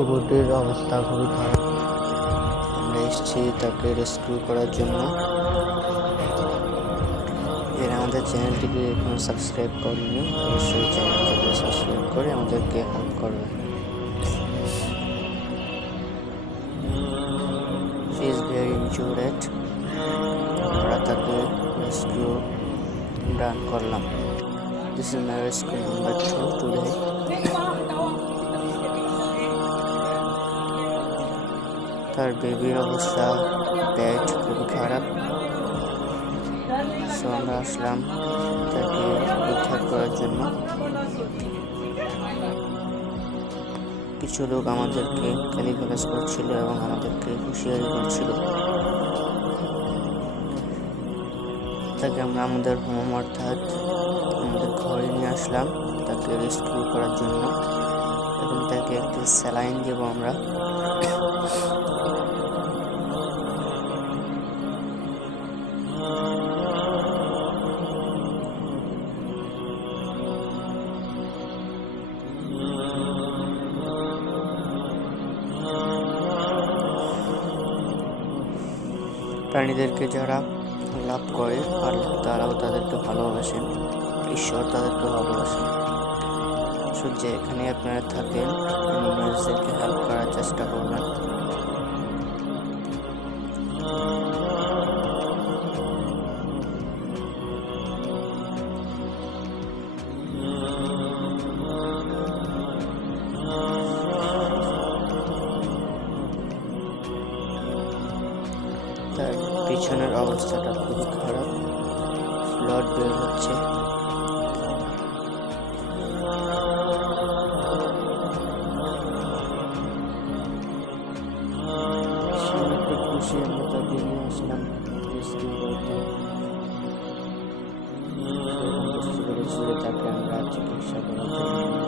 কুকুরটির অবস্থা খুবই খারাপ। আমরা এসেছি তাকে রেস্কিউ করার জন্য। এর আমাদের চ্যানেলটিকে এখনো সাবস্ক্রাইব করেনি, অবশ্যই চ্যানেলটিকে সাবস্ক্রাইব করে আমাদেরকে হেল্প করবে। She is very injured. আমরা তাকে রেস্কিউ ডান করলাম। This is my rescue number 2 today. তার বেবির অবস্থা ব্যাড, খুবই খারাপ। সো আমরা আসলাম তাকে উদ্ধার করার জন্য। কিছু লোক আমাদেরকে গালিগালাজ করছিল এবং আমাদেরকে হুঁশিয়ারি করছিল। তাকে আমরা আমাদের হোম অর্থাৎ আমাদের ঘরে নিয়ে আসলাম তাকে রেস্কিউ করার জন্য। এবং তাকে একটি স্যালাইন দেবো আমরা। প্রাণীদেরকে যারা লাভ করে আর তারাও তাদেরকে ভালোবাসেন, ঈশ্বর তাদেরকে ভালোবাসেন। সো যেখানে আপনারা থাকেন অ্যানিমেলসদেরকে হেল্প করার চেষ্টা করবেন। তার পিছনের অবস্থাটা খুবই খারাপ, ব্লাড বের হচ্ছে। খুশি আমরা তাকে নিয়ে আসলাম রেস্কিউ করতে। বুঝতে পেরেছি তাকে আমরা চিকিৎসা করার জন্য